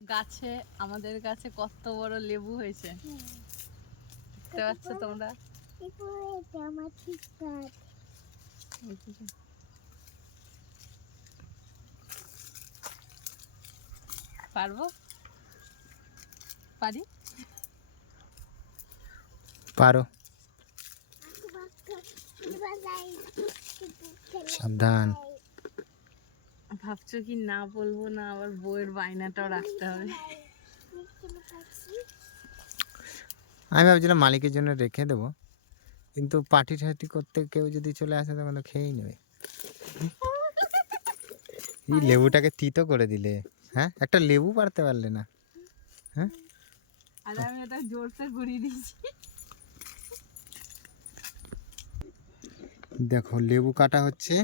গাছে আমাদের গাছে কত বড় লেবু হয়েছে, দেখতে পাচ্ছ তোমরা? পারবো? পারি? পারো, সাবধান। ভাবছো কি না বলবো না, আবার বইয়ের বায়নাটাও রাখতে হবে। আমি ভাবছিলাম মালিকের জন্য রেখে দেবো, কিন্তু পার্টি ঠাটি করতে কেউ যদি চলে আসে তখন তো খেয়েই নেবে। এই লেবুটাকে তিতো করে দিলে। হ্যাঁ, একটা লেবু পারতে পারলে না। হ্যাঁ, আর আমি এটা জোরসে ঘুরিয়ে দিয়েছি। দেখো লেবু কাটা হচ্ছে,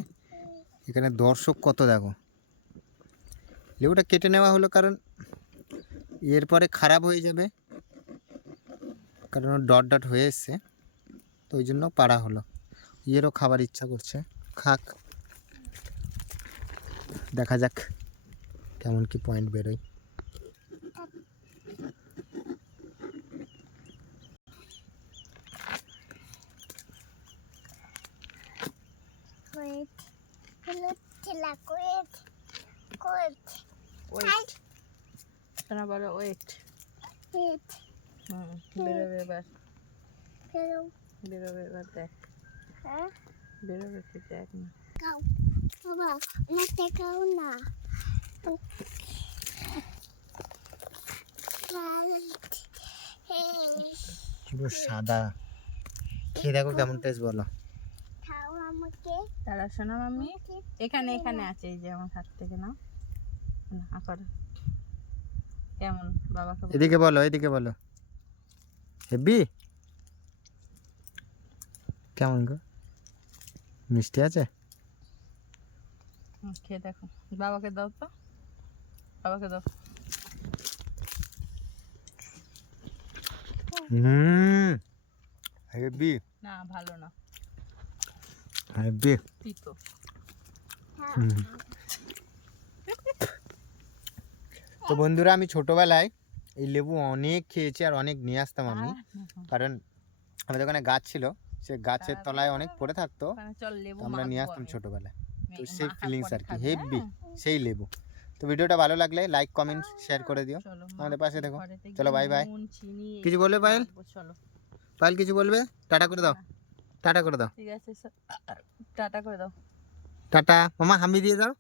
এখানে দর্শক কত দেখো। লেবুটা কেটে নেওয়া হলো কারণ এরপরে খারাপ হয়ে যাবে, কারণ ডট ডট হয়ে এসছে, তো ওই জন্য পাড়া হলো। এরও খাবার ইচ্ছা করছে, খাক, দেখা যাক কেমন কি পয়েন্ট বেরোয়। ওয়েট, শোনা বলো ওয়েট। বেরোবে এবার, বেরোবে এবার, দেখ বেরোবে, তুই দেখ না। বাবা আমার দেখাও না, পুরো সাদা, খেয়ে দেখো কেমন টেস্ট বলো। তারা শোনা মাম্মি, এখানে এখানে আছে, এই যে আমার হাত থেকে নাও, করো কেমন বাবাকে বলো। এদিকে বলো, এদিকে বলো। হেব্বি কেমন গো, মিষ্টি আছে? খেয়ে দেখো, বাবাকে দাও তো, বাবাকে দাও। হেব্বি না ভালো না, হেব্বি। তিতো। তো বন্ধুরা, আমি ছোটোবেলায় এই লেবু অনেক খেয়েছি আর অনেক নিয়ে আসতাম আমি, কারণ আমাদের ওখানে গাছ ছিল, সে গাছের তলায় অনেক পড়ে থাকতো, চল লেবু আমরা নিয়ে মাখবো আসতাম আমি। ছোটোবেলায়। তো মেখে সেই মাখার ফিলিংস পরে আর কি, খাবি, হেব্বি হ্যাঁ? সেই লেবু। তো ভিডিওটা ভালো লাগলে লাইক কমেন্ট শেয়ার করে দিও, চলো আমাদের পাশে দেখো। ঘরেতে চলো গিয়ে বাই বাই। নুন, চিনি কিছু বলবে পায়েল? মাখবো, চলো। পায়েল কিছু বলবে? টাটা করে দাও, টাটা করে দাও, ঠিক আছে, টাটা করে দাও। টাটা। মামা হামি দিয়ে দাও।